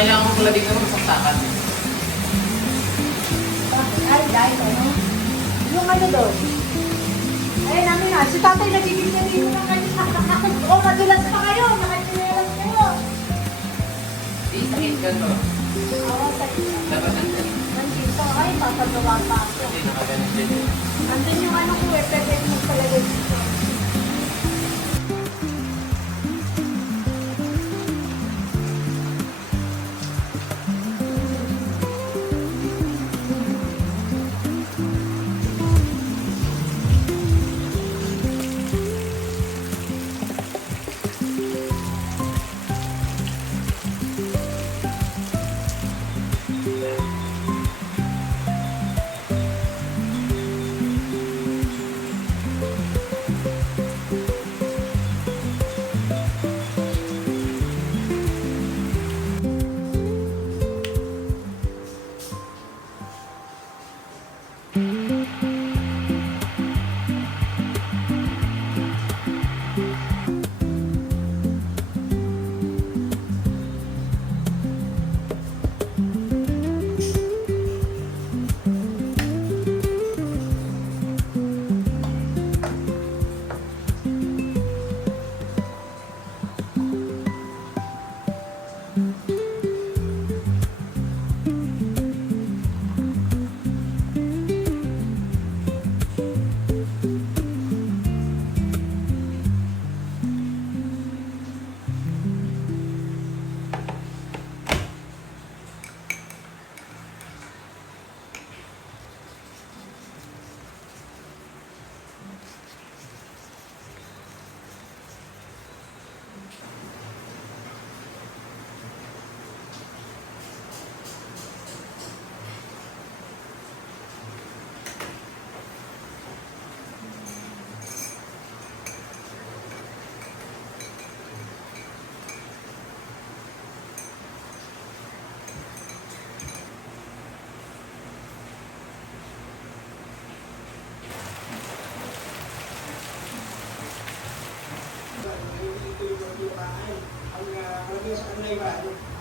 Kailangan ko pala dito masaktakan. Ay, dahil ano? Yung ano doon? Ay, namin na. Si tatay nagiging dito na kayo. O, madulas pa kayo. Nakasinelas kayo. Sakit ka to. Oo, sakit. Dapat nandun. Nandito. Ay, papagawa pa ako. Hindi nakaganon din. Andun yung ano ko eh. Pwede mo talaga dito.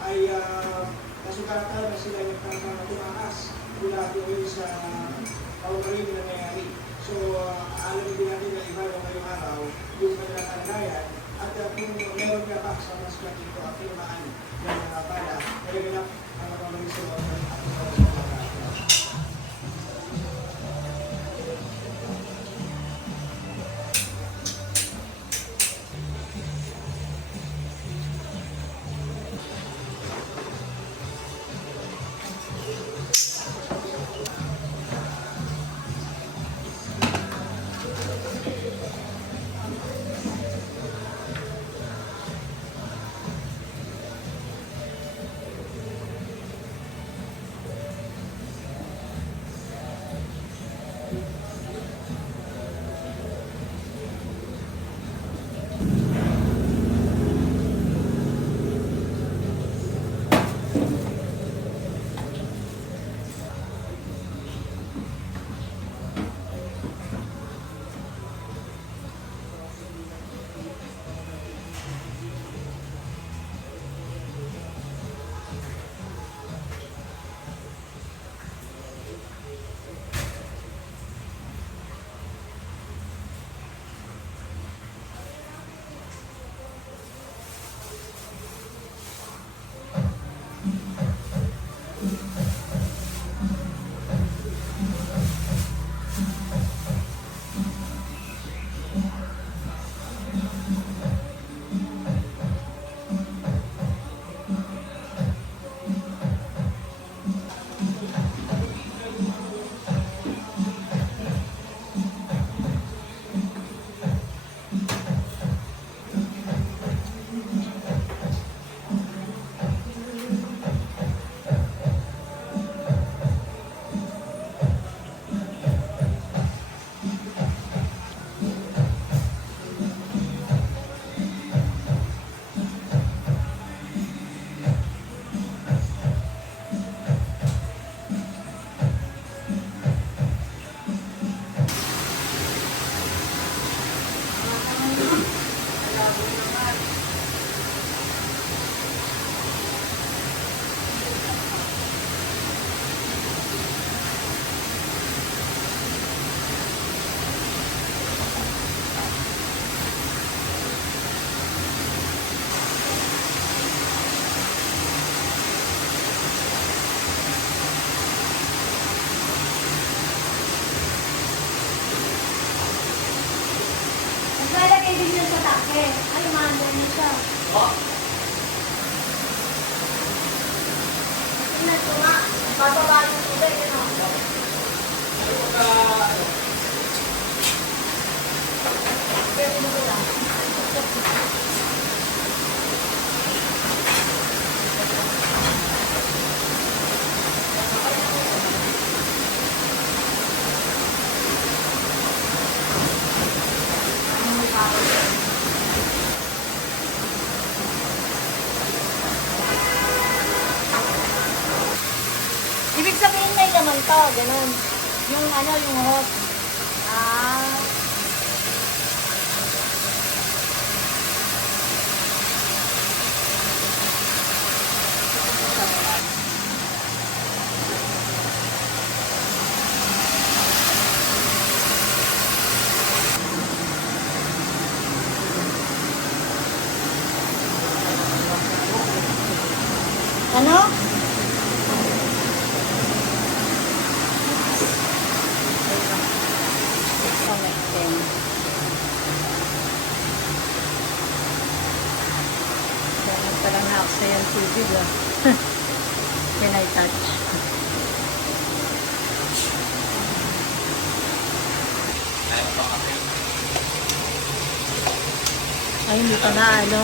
ay nasugatan na sila nagkakatumakas mula doon sa paumarin na nangyayari. So, alam din natin na iba ng ngayong araw yung kanilang kalagayan at kung meron ka pa sa mas matito at tinumaan ng bala, nagaganap ang pamarin sa mga at malaki. Ay, maandar na siya. Oh, Tingnan ko nga. Bababa yung tubig, ano? Ay, pagka, ano, Pero mo ko lang. Ibig sabihin may laman to, ganun. Yung ano, yung hot. Ah. Ano? Connecting. Ganun pala na ako sa yung tubig ah. Can I touch? ayaw pa kami. Ay, hindi pa na ano.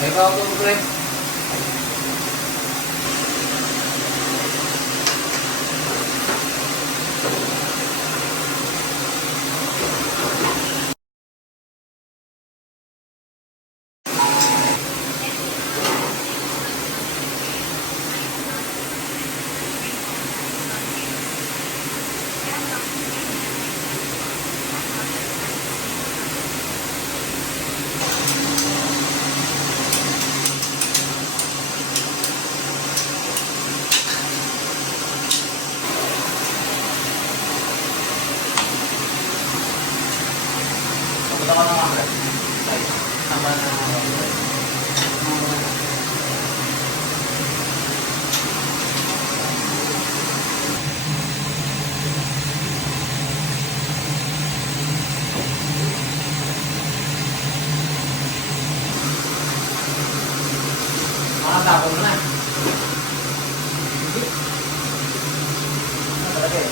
May bago ko pre. Punta ko na nga pre. Tama na. Mga tapon mo na. Ano talaga eh.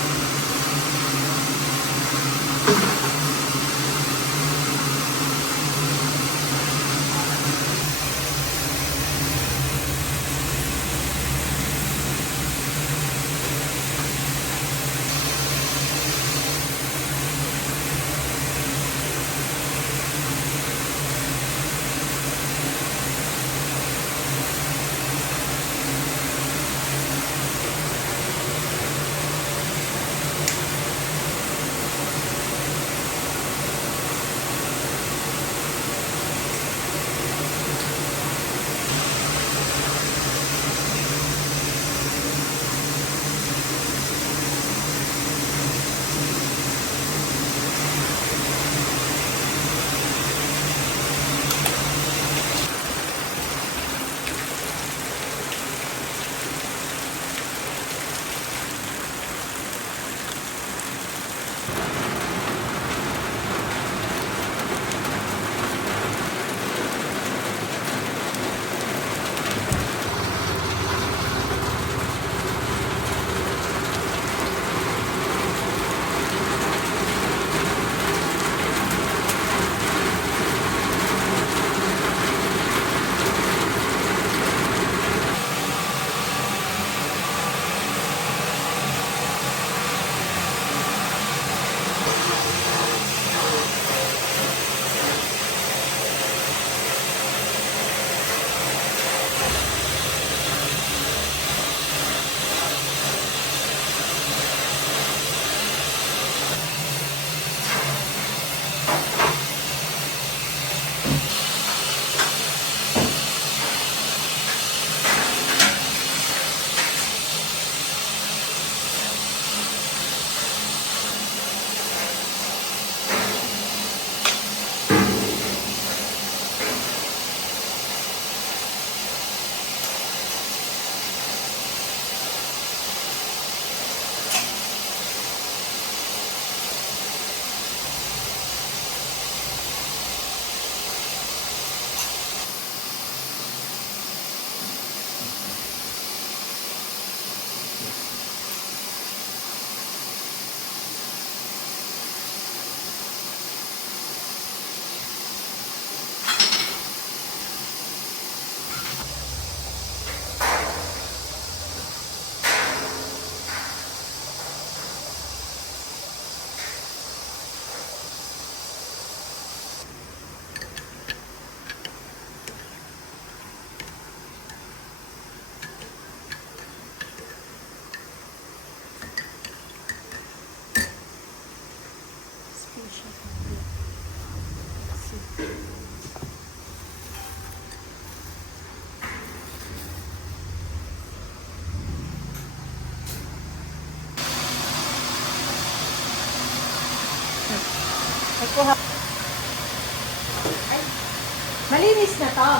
Malinis na to.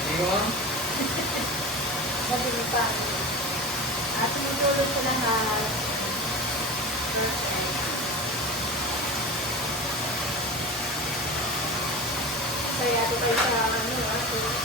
Hindi ko ma'am. Mabili pa. At sinutulog ko lahat. Perfect. Kaya ito kayo sa tulog.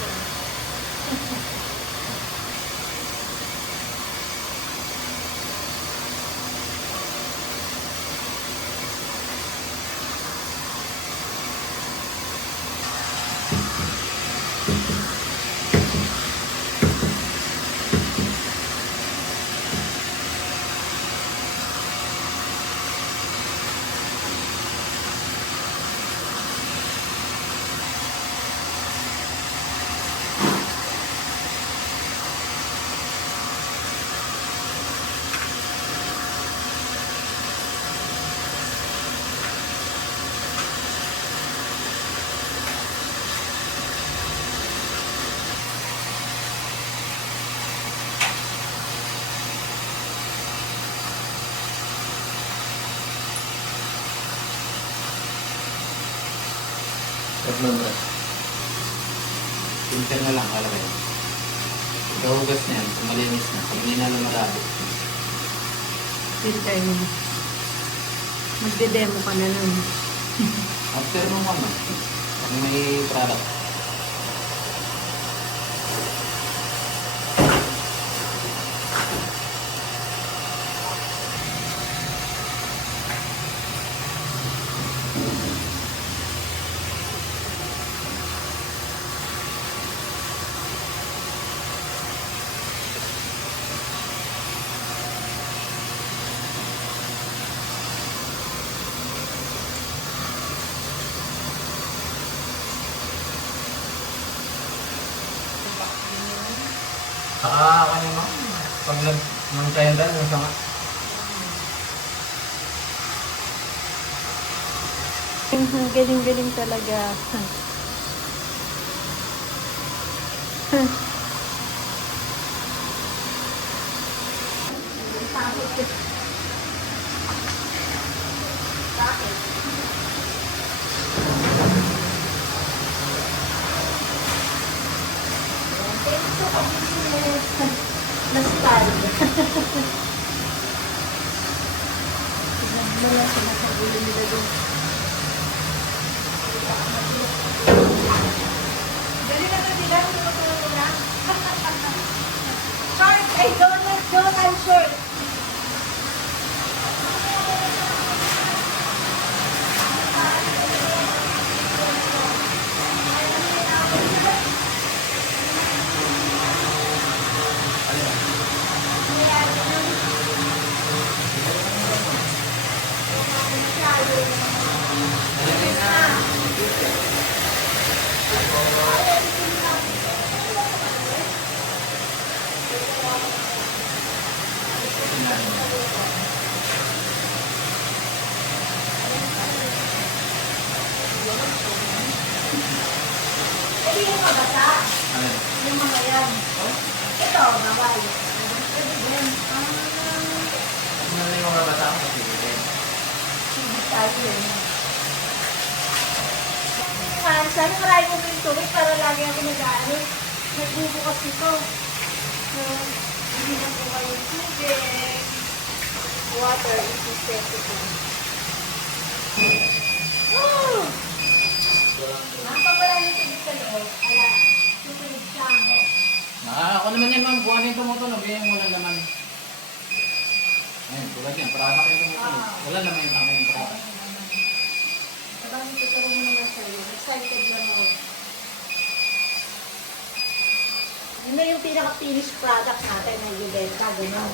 Tatlong brush. Filter na lang, kalagay. Ikahugas na yan, kung malinis na. Kung hindi na lumarado. Filter mo. Magde-demo ka na nun. After nung ano, pag may product. Saka ano mo, pag nag-manchayan tayo, yung sanga. Galing-galing talaga. Nostalgia. Wala sinasabi nila doon. Dali na ito, diba? Tumutulong na. Short! Ay, Donald short! Pwede yung mabasa. Ano? Yung mga yan. Ito, bawal. Pwede din. Ano na yung mga bata ko kasi Hindi tayo yun. Sana marami mo yung tubig para lagi ako nag-ano. Nagbubukas ito. So, hindi na po kayo tubig. Water is necessity. Oh! Kapag wala yung tubig sa loob, ala, tutulig siya. Ako naman yan ma'am, kung ano yung tumutunog, yan yung walang laman. Ayun, tulad yan, product yung tumutunog. Wala naman yung tangin ng product. Sabang tuturo mo naman sa'yo. Excited lang ako. Yun na yung pinaka-finished product natin na ibibenta. Ganun.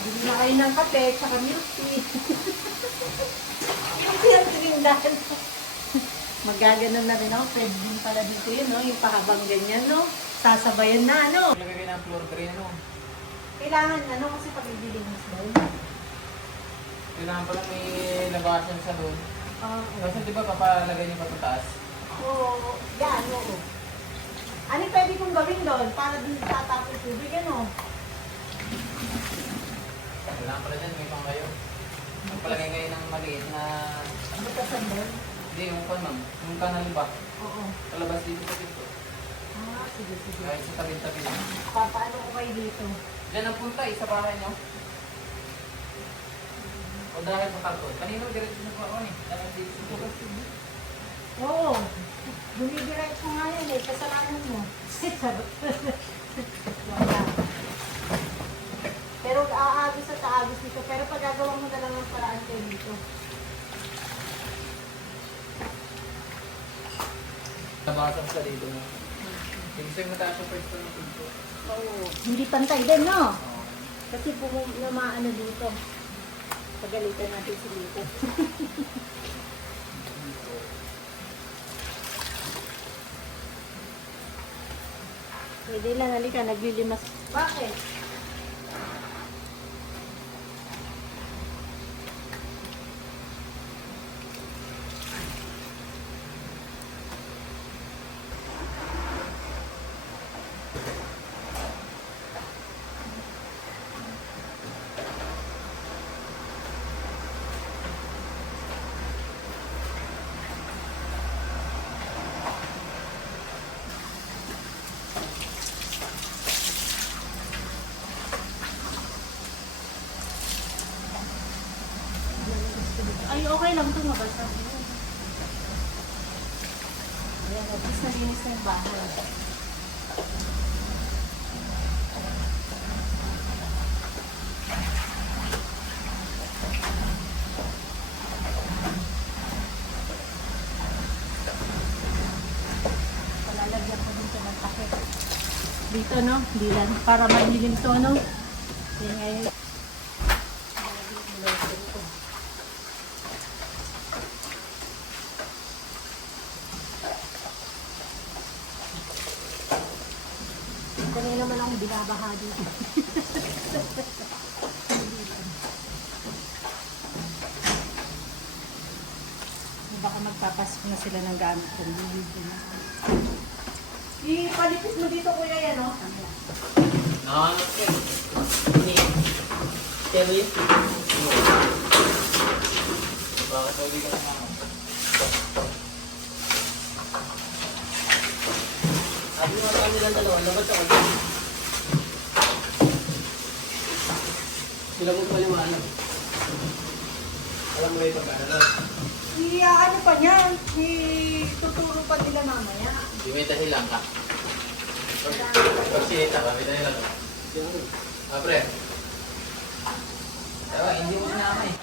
Bili na kayo ng kape, tsaka milk tea. Milk tea ang tinindahan. Magaganon na rin ako. Pwede din pala dito yun, no? Yung pahabang ganyan, no? Sasabayan na, ano? Lagay kayo ng floor drain, ano? Kailangan, ano? Kasi pag-ibili mo sa Kailangan pala may labasan sa doon. Oo. Kasi di ba papalagay niyo pa sa taas? Oo. Yan, oo. Ano pwede kong gawin doon para dun tatapos tubig, ano? Kailangan pala dyan, may pang kayo. Magpalagay kayo ng maliit na... Ano ba sandal? Hindi, yung pan ma'am. Yung kanal ba? Oo. Palabas dito sa pinto. Ah, sige, sige. Kahit sa tabi-tabi lang. Papaano ko kayo dito? Diyan ang punta, sa bahay nyo. O dahil sa karton. Kanino diretso na po ako eh. Dahil dito sa pinto. Oo. Bumidiretso nga yan eh. Kasalanan mo. Charot. Wala. Pero aagos at aagos dito. Pero pagagawa mo na lang ng paraan kayo dito. Nabasag sa dito na. Ibig sabihin mataas yung pwesto ng pinto. Oo. Hindi pantay din, no? Oo. Kasi pumaano dito. Pagalitan natin si Lito. Pwede lang, halika, naglilimas. Bakit? Ay, okay lang ito, mabasa. Ayan, at least nalinis na yung bahay. Palalagyan ko din siya ng takip. Dito, no? Dilan. Para madilim to, no? Yan ngayon. Kanina naman akong binabaha dito. Baka magpapasok na sila ng gamit kung bibili na. Ipalipis mo dito, kuya, yan, no? Nakahanap ko eh. Ini. Pero yun. Bakit pwede ka na ako? Sabi mo sa nilang dalawa, labas ako. Sila mo paliwanag. Alam mo ito ka, ano? Ano pa niyan? Tuturo pa nila mamaya. Di may dahilan ka. Pagsita ka, may dahilan ka. Pre. Diba, hindi mo sinama eh.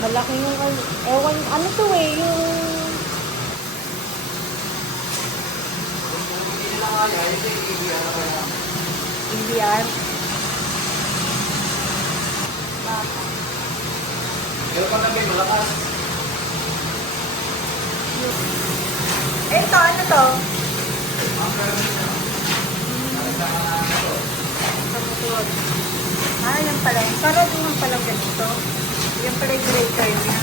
Malaki yung ewan, ano to eh, yung Kung hindi nila kaya, ito yung EBR na kaya. EVR. Pero pag nabi, malakas. Ito, ano to? Ang permit niya. Nakita ka na ito. Samutod. Ah, yan pala. Para doon pala ganito. Yan pala yung breaker niya.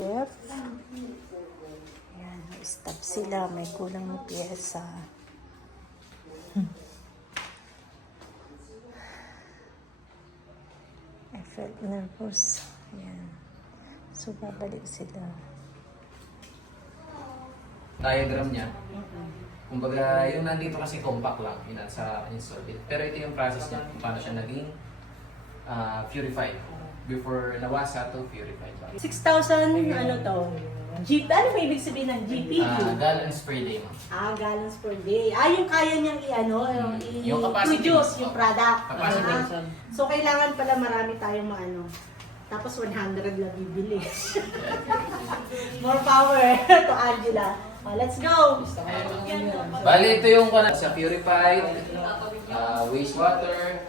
Yep. Ayan, stop sila. May kulang na piyesa. I felt nervous. Ayan. So, babalik sila. Diagram niya. Kumbaga, yung nandito kasi compact lang, yun sa install bit. Pero ito yung process niya, kung paano siya naging purified. Before nawasa to purified. 6,000, ano to? GP, ano ba ibig sabihin ng GPG? Gallons per day, ma'am. Gallons per day. Yung kaya niyang Yung capacity. i-produce yung product. Capacity. So, kailangan pala marami tayong maano. Tapos 100 lang bibili. More power to Angela. Let's go! Bali, ito yung sa purified, wastewater,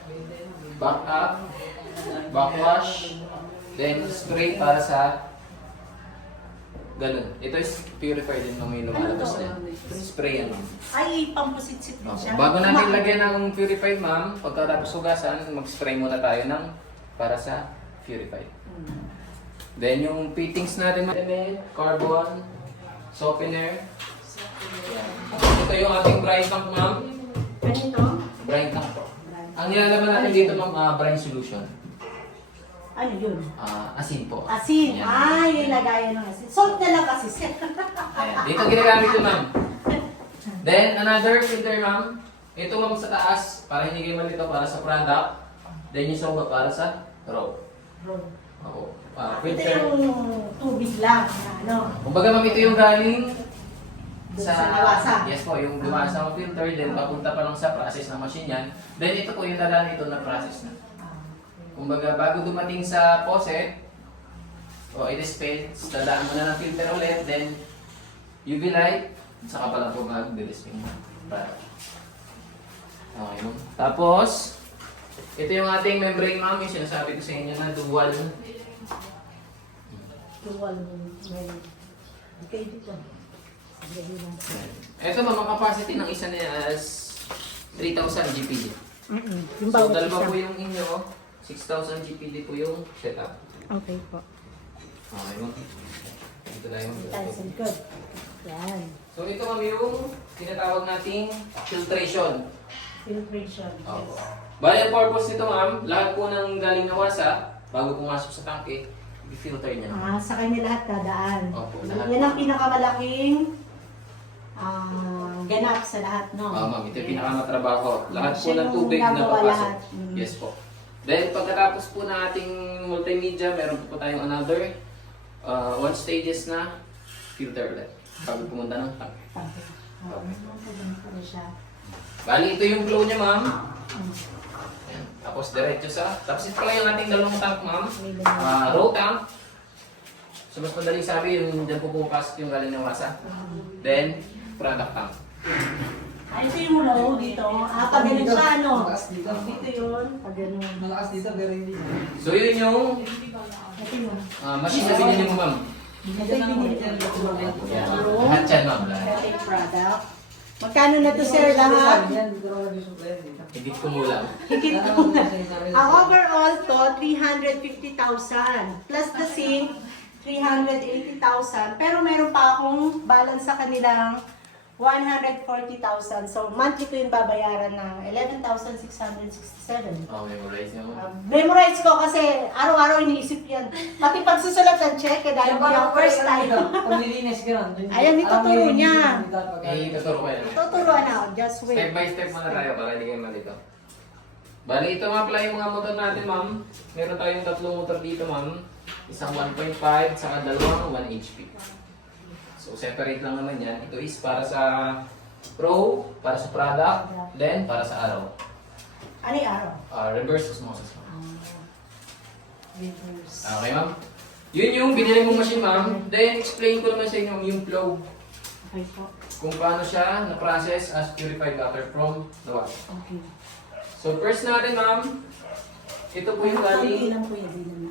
backup, backwash, then spray para sa ganun. Ito is purified din na may lumalabas na. Spray yan, ma'am. Ay, pampusit-sit din siya. Bago natin lagyan ng purified, ma'am, pagkatapos hugasan, mag-spray muna tayo ng para sa purified. Then yung fittings natin, ma'am, carbon, softener. Yan. Ito yung ating brine tank, ma'am. Ano ito? Brine tank po. Ang nilalaman natin dito, ma'am, brine solution. Ano yun? Asin po. Asin. Yan. Yung lagayan ng asin. Salt na lang kasi siya. Ayan. Dito ginagamit yun, ma'am. Then, another filter, ma'am. Ito, ma'am, sa taas, para hindi kayo malito para sa product. Then, yung sa baba para sa raw. Oo. Ito Filter. yung tubig lang. Ano? Kumbaga, ma'am, ito yung galing Doon sa nawasa. Yes po, yung lumasa ng filter, then papunta pa lang sa process ng machine yan. Then, ito po yung dadaan ito na process na. Kumbaga, bago dumating sa faucet, o i-dispense, dadaan mo na ng filter ulit, then UV light, saka pa lang po mag-dispensing product. Okay, ma'am. Tapos, ito yung ating membrane, ma'am, yung sinasabi ko sa inyo na dual. Dual. Okay, dito. Ito, ma'am, ang capacity ng isa niya is 3,000 GPD. Yung So, bawat dalawa isa. po yung inyo, 6,000 GPD po yung setup. Okay po. Okay, ma'am. Ito na yung Tayo sa likod. Yan. So, ito ma'am yung tinatawag nating filtration. Filtration. Opo. Bali, ang purpose nito ma'am, lahat po ng galing na wasa, bago pumasok sa tangke, i-filter niya. Sa kanya lahat dadaan. Opo, lahat. Yan ang pinakamalaking ganap sa lahat, no? Ma'am, ito yung pinakamatrabaho. Lahat po Siya ng yung tubig na gagawa papasok. lahat. Yes po. Then, pagkatapos po ng ating multimedia, meron po tayong another one stages na filter ulit. Bago pumunta ng tangke. Okay. Siya. Bali, ito yung flow niya ma'am. Ayan. Tapos diretso sa... Tapos ito lang yung ating dalawang tank ma'am. Row tank. So mas madaling sabi yung dyan po pumapasok yung galing ng wasa. Then, product tank. Ito yung row dito. Pag ganun siya, ano? Malakas dito. Dito yun. Pag ganun. Malakas dito, pero hindi. So yun yung Ito yun. machine na binili mo ma'am. Ito yung binili ko. Yan. Lahat yan ma'am. Lahat. Ito yung product. Magkano na to, sir, lahat? Higit kumulang. Higit po na. Ang overall to, 350,000. Plus the sink, 380,000. Pero meron pa akong balance sa kanilang 140,000. So, monthly ko yung babayaran ng 11,667. Oh, memorize niya mo. Memorize ko kasi araw-araw iniisip yan. Pati pagsusulat ng check, dahil hindi ako first time. Paglilinis ka lang. Ayan, ituturo niya. Eh, tuturo ko yan. Tuturuan ako, just Step wait. by step muna tayo para hindi kayo malito. Bali, ito nga pala yung mga motor natin, ma'am. Meron tayong tatlong motor dito, ma'am. Isang 1.5, saka dalawang 1 HP. So, separate lang naman yan. Ito is para sa Pro, para sa product, then para sa araw. Ano yung araw? Reverse osmosis, ma'am. Reverse. Okay, ma'am? Yun yung binili mong machine, ma'am. Then, explain ko naman sa inyo yung flow. Okay po. Kung paano siya na-process as purified water from the water. Okay. So, first natin, ma'am, ito po yung galing. Ilan po yan? Ilan?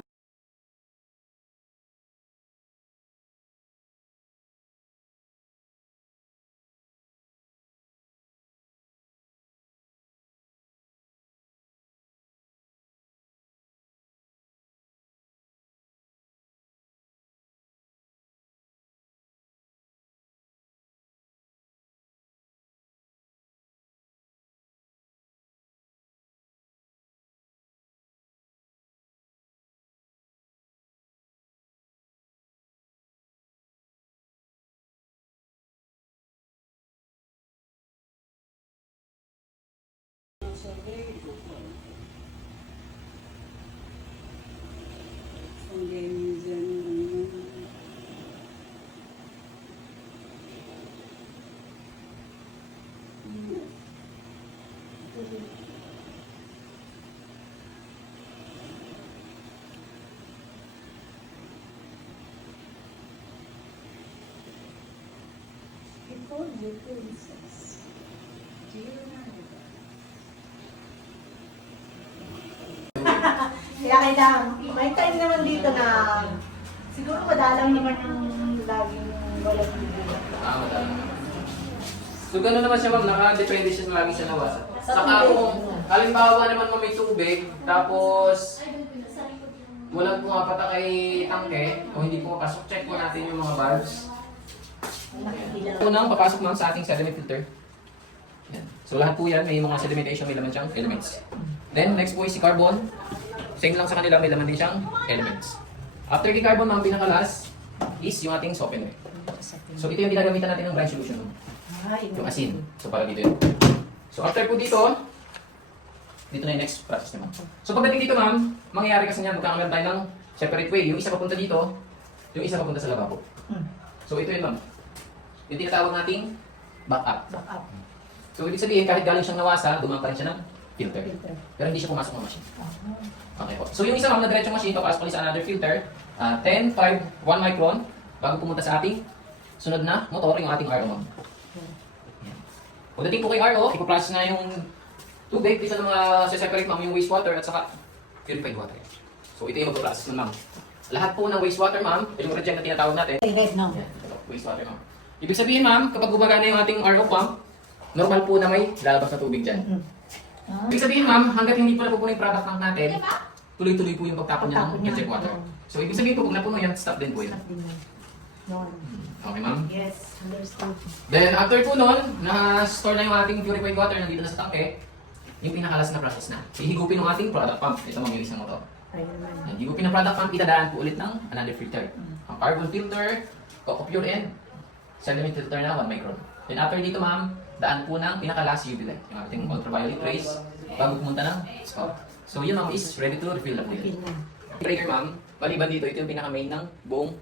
Kaya kailangan, may time naman dito na siguro madalang naman yung laging walang bibig. Madami. So, gano'n naman siya, ma'am. Nakadepende siya lagi sa nawasan. Sa Saka tubig. kung halimbawa naman ma'am may tubig, tapos walang pumapata kay tangke, o hindi pumapasok, check po natin yung mga valves. Unang papasok ma'am sa ating sediment filter. Yan. So, lahat po yan, may mga sedimentation, may laman siyang elements. Then, next po is si carbon. Same lang sa kanila, may laman din siyang elements. After kay carbon, ma'am, pinaka-last is yung ating softener. So, ito yung ginagamitan natin ng brine solution. Yung asin. So, para dito yun. So, after po dito na yung next process naman. So, pagdating dito, ma'am, mangyayari kasi niyan, magkakaroon tayo ng separate way. Yung isa papunta dito, yung isa papunta sa lababo. So, ito yun, ma'am. Yung tinatawag nating back-up. Back up. So, ibig sabihin, kahit galing siyang nawasa, dumaan pa rin siya ng filter. Pero hindi siya pumasok ng machine. Okay po. So, yung isa, ma'am, na diretsong machine, papasok ulit sa another filter. 10, 5, 1 micron, bago pumunta sa ating sunod na motor, yung ating RO, ma'am. Pagdating po kay RO, ipoprocess na yung tubig, dito sa mga separate, ma'am, yung wastewater at saka purified water. So, ito yung magpaprocess ng ma'am. Lahat po ng wastewater, ma'am, yung reject na tinatawag natin. Red, no? Yan, ito, wastewater, ma'am. Ibig sabihin, ma'am, kapag gumagana yung ating RO pump, normal po na may lalabas na tubig dyan. Ibig sabihin, ma'am, hanggat hindi po napupuno yung product tank natin, tuloy-tuloy po yung pagtapon niya ng reject water. So, ibig sabihin po, kung napuno yan, stop din po yan. Okay, ma'am? Yes, understood. Then, after po nun, na-store na yung ating purified water nandito na sa tangke, yung pinakalas na process na. Ihigupin ng ating product pump. Ito, ma'am, yung isang motor. Yan, higupin ng product pump, itadaan po ulit ng another filter. Ang carbon filter, Coco Pure and sediment filter na 1 micron. Then after dito, ma'am, daan po ng pinaka-last UV light, yung ating ultraviolet rays, bago pumunta ng spot. So yun, ma'am, is ready to refill na po yun. Breaker, ma'am, maliban dito, ito yung pinaka-main ng buong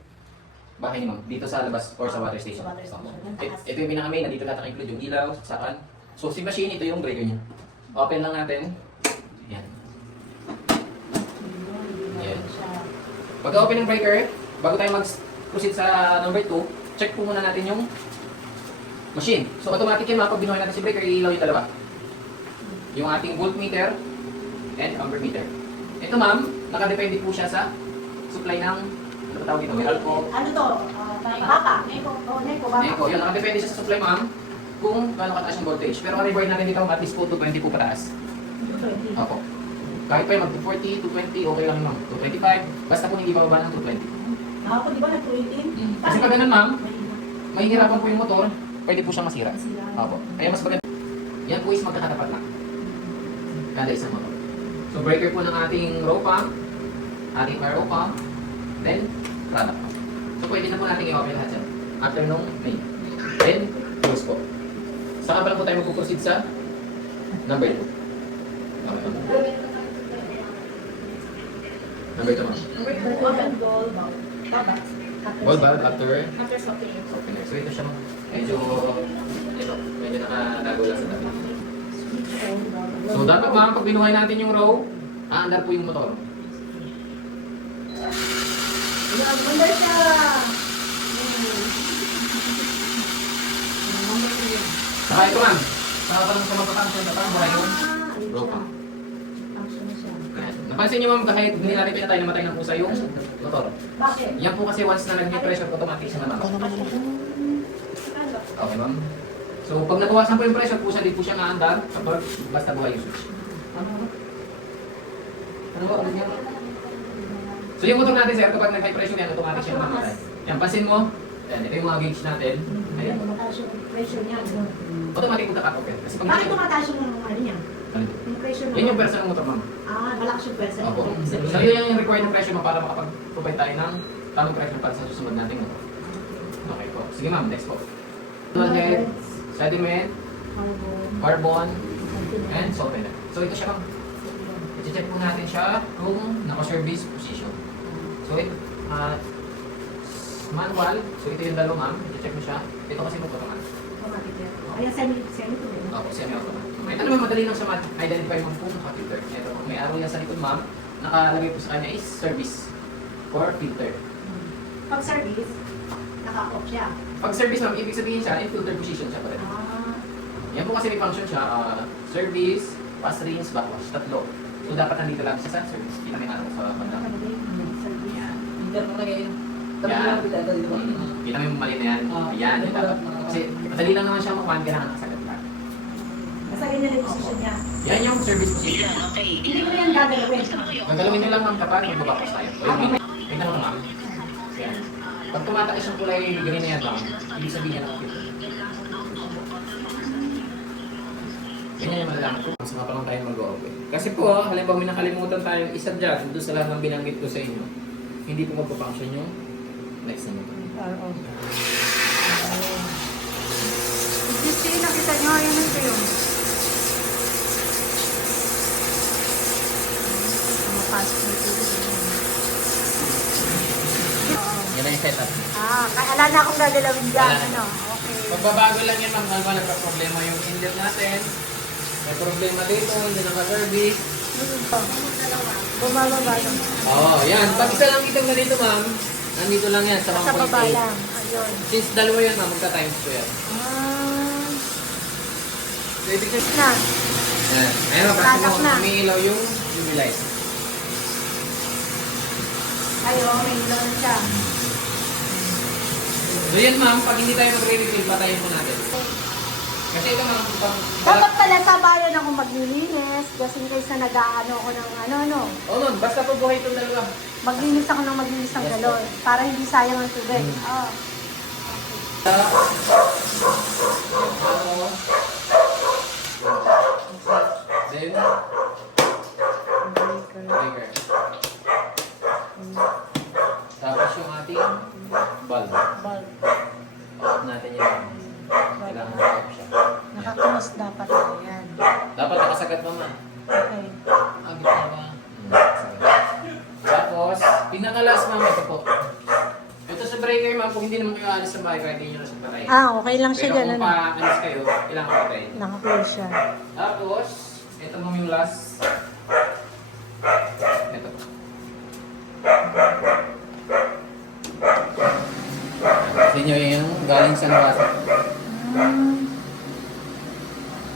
bahay ni ma'am, dito sa labas or sa water station. Ito yung pinaka-main, na dito lahat include yung ilaw, saksakan. So si machine, ito yung breaker niya. Open lang natin. Yan. Yan. Pagka-open ng breaker, bago tayo mag-proceed sa number 2, check po muna natin yung machine. So automatic yan, pag binuhay natin si breaker, iilaw yung dalawa. Yung ating voltmeter and ampermeter. Ito, ma'am, nakadepende po siya sa supply ng, ano ba tawag ito? Meral po. Ano to? Baka? Neko. Oh, Neko, baka. Eko, yun, nakadepende siya sa supply, ma'am. kung gaano kataas yung voltage. Pero ang reward natin dito, at least po 220 po pataas. 220. Opo. Kahit pa yung mag 240, 220, okay lang ma'am. 225, basta po hindi bababa ng 220. Ako, di ba nag-20? Kasi pag ganun ma'am, mahihirapan po yung motor, pwede po siyang masira. Opo. Kaya mas maganda. Yan po is magkakatapat na. Kada isang motor. So breaker po ng ating row pump, ating air row pump, then product pump. So pwede na po natin i-open lahat yan. After nung main. Then, close po. Saka pa lang po tayo magpuproceed sa number 2. Okay. Number 2 ma'am. Wall valve after opener. So ito siya ma'am. Medyo nakatago lang sa tabi. So dapat ma'am, pag binuhay natin yung row, aandar po yung motor. Ganda siya! Saka ito ma'am. Saka pa lang sa magpapansin na parang buhay yung row pump. Ayan. Napansin niyo ma'am, kahit hindi natin pinatay, namatay ng pusa yung motor. Bakit? Yan po kasi once na nag-pressure, automatic siya namatay. Okay ma'am. So pag nabawasan po yung pressure, pusa din po siya naandar kapag basta buhay yung switch. Ano ba? So yung motor natin sir, kapag nag-high pressure yan, automatic siya namatay. Yan, pansin mo. Yan, ito yung mga gauge natin. Ayan. Tumataas yung pressure niya. Automatic magka-cut off yan. Kasi pag Bakit tumataas yung ano niya? Yung pressure yan yung pressure ng motor ma'am. malakas yung pressure. Opo. So yun yung required ng pressure mo para makapag-provide tayo ng tamang pressure para sa susunod nating motor. Okay po. Sige ma'am, next po. Dual head, sediment, carbon, and solvent. So ito siya ma'am. I-check po natin siya kung naka-service position. So ito, manual. So ito yung dalawa ma'am. I-check mo siya. Ito kasi mag-automatic. Ayan, semi to. Opo, semi-automatic. Ito naman madali lang siya ma-identify mo kung naka-filter. Ito, may arrow yan sa likod ma'am. Nakalagay po sa kanya is service or filter. Pag service, naka-off siya. Pag service ma'am, ibig sabihin siya, in filter position siya pa rin. Yan po kasi may function siya, service, pass rinse, backwash, tatlo. So dapat nandito lang siya sa service. Kita may araw sa banda. Yan. Hindi mo lagay yun. Tabi Yan. lang kita dito. Kita mo yung mali na yan. Ayan, yung dapat. Kasi madali lang naman siya makuhaan, kailangan nakasagat ka. Nasa ganyan yung position niya. Yan yung service position. Hindi ko na yan gagalawin. Gagalawin nyo lang ma'am kapag magbabakos tayo. Tignan mo ito ma'am. Yan. Pag tumataas yung kulay green na yan ma'am, ibig sabihin na filter. Ganyan yung malalaman ko. Mas mapalang tayo mag-open. Kasi po, halimbawa may nakalimutan tayong isa dyan, doon sa lahat ng binanggit ko sa inyo, hindi po magpapunction yung next na motor. Oo. Kasi nakita nyo, ayun ito yun. Mapasok nito. Yan na yung setup. Kaya ala na akong gagalawin dyan, Wala na. ano. Okay. Magbabago lang yan ma'am, kung nagka-problema yung inlet natin. May problema dito, hindi naka-service. Bumababa lang. Oo, yan. Pag isa lang itong ganito ma'am, nandito lang yan sa 1.8. Sa baba lang. Ayun. Since dalawa yan ma'am, magka-times ko yan. So, ibig sabihin Na. yan. Ayun ma'am, kasi Tatak mo, na. may ilaw yung immobilize. Ayun, may ilaw na siya. So yan ma'am, pag hindi tayo magre-refill, patayin po natin. Kasi ito ma'am, Dapat pala sabayan ako maglilinis. Just in case na nag-aano ako ng ano. Oo ma'am, basta po buhay itong dalawa. Maglinis ako ng maglinis ng Yes, galon. Para hindi sayang ang tubig. Oh. Then, breaker. Tapos yung ating bulb. Bulb. Off natin yun. Kailangan na-off siya. Nakakulos dapat. Ayan. Dapat nakasagat naman. Okay. Gitna ba? Nakasagat. Tapos, pinakalas ma'am, ito po. Ito sa breaker ma'am, kung hindi naman kayo alis sa bahay, kahit hindi nyo na siya patayin. Okay lang siya Pero dyan. kung Ano? pa-alis kayo, kailangan patayin. Nakakulos siya. Tapos, ito ma'am yung last. Ito po. Kasi nyo yung galing sa nawasa.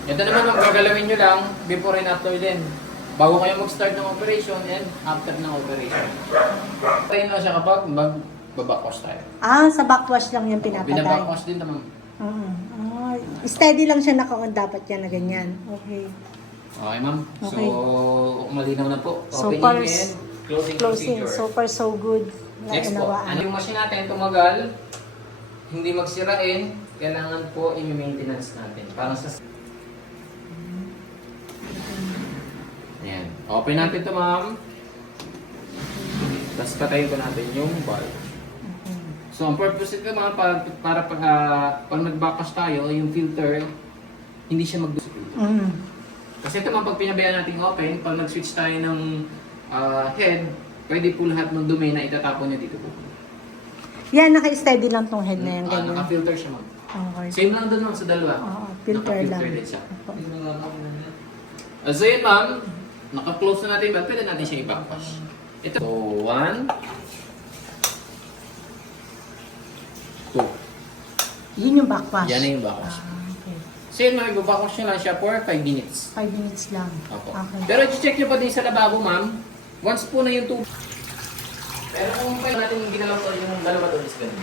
Ito naman ang gagalawin nyo lang before and after din. Bago kayo mag-start ng operation and after ng operation. Tayo na siya kapag mag-backwash tayo. Sa backwash lang yung pinapatay. Binabackwash din naman. Steady lang siya naka-on. Dapat yan na ganyan. Okay. Okay, ma'am. Okay. So, malinaw na po. So, Opening first, and closing Closing. procedure. So far, so good. Next po, Naunawaan. ano yung machine natin tumagal, hindi magsirain, kailangan po i-maintenance natin. Parang sa... Ayan. Open natin ito, ma'am. Tapos patayin ko natin yung valve. So, ang purpose ito, ma'am, para pag nag-backwash tayo, yung filter, hindi siya mag Kasi ito, ma'am, pag pinabayaan natin open, pag nag-switch tayo ng head, pwede po lahat ng dumi na itatapon nyo dito po. Yan, naka-steady lang tong head na yan. Ganyan. Naka-filter siya, ma'am. Okay. Same lang doon, ma'am, sa dalawa. Oo, filter lang. Naka-filter din siya. So yun, ma'am, naka-close na natin yung valve, pwede natin siya i-backwash. Ito. So, 1, 2. Yun yung backwash. Yan na yung backwash. Okay. So yun, ma'am, i-backwash nyo lang siya for 5 minutes. 5 minutes lang. Opo. Okay. Pero i-check nyo pa din sa lababo, ma'am. Once po na yung tubig. Pero kung pwede natin hindi na lang to yung dalawa doon is ganun.